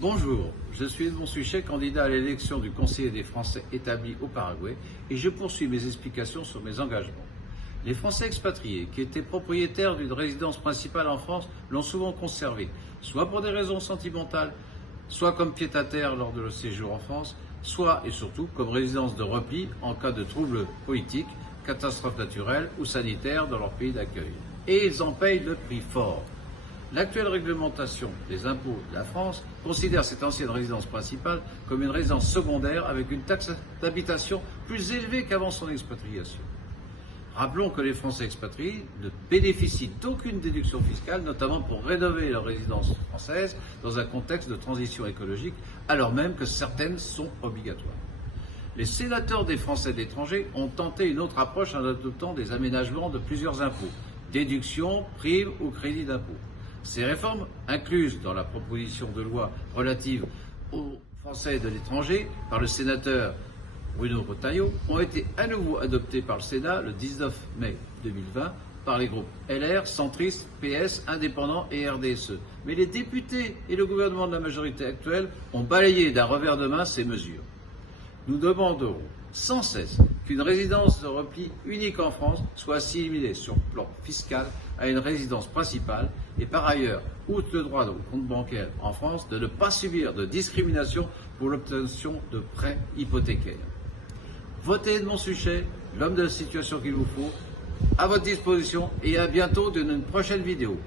Bonjour, je suis Edmond Suchet, candidat à l'élection du conseiller des Français établis au Paraguay et je poursuis mes explications sur mes engagements. Les Français expatriés qui étaient propriétaires d'une résidence principale en France l'ont souvent conservée, soit pour des raisons sentimentales, soit comme pied-à-terre lors de leur séjour en France, soit et surtout comme résidence de repli en cas de troubles politiques, catastrophes naturelles ou sanitaires dans leur pays d'accueil. Et ils en payent le prix fort. L'actuelle réglementation des impôts de la France considère cette ancienne résidence principale comme une résidence secondaire avec une taxe d'habitation plus élevée qu'avant son expatriation. Rappelons que les Français expatriés ne bénéficient d'aucune déduction fiscale, notamment pour rénover leur résidence française dans un contexte de transition écologique, alors même que certaines sont obligatoires. Les sénateurs des Français de l'étranger ont tenté une autre approche en adoptant des aménagements de plusieurs impôts, déductions, primes ou crédits d'impôt. Ces réformes, incluses dans la proposition de loi relative aux Français de l'étranger par le sénateur Bruno Retailleau, ont été à nouveau adoptées par le Sénat le 19 mai 2020 par les groupes LR, Centristes, PS, Indépendants et RDSE. Mais les députés et le gouvernement de la majorité actuelle ont balayé d'un revers de main ces mesures. Nous demanderons sans cesse qu'une résidence de repli unique en France soit assimilée sur le plan fiscal à une résidence principale et par ailleurs, outre le droit au compte bancaire en France, de ne pas subir de discrimination pour l'obtention de prêts hypothécaires. Votez Edmond Suchet, l'homme de la situation qu'il vous faut, à votre disposition et à bientôt dans une prochaine vidéo.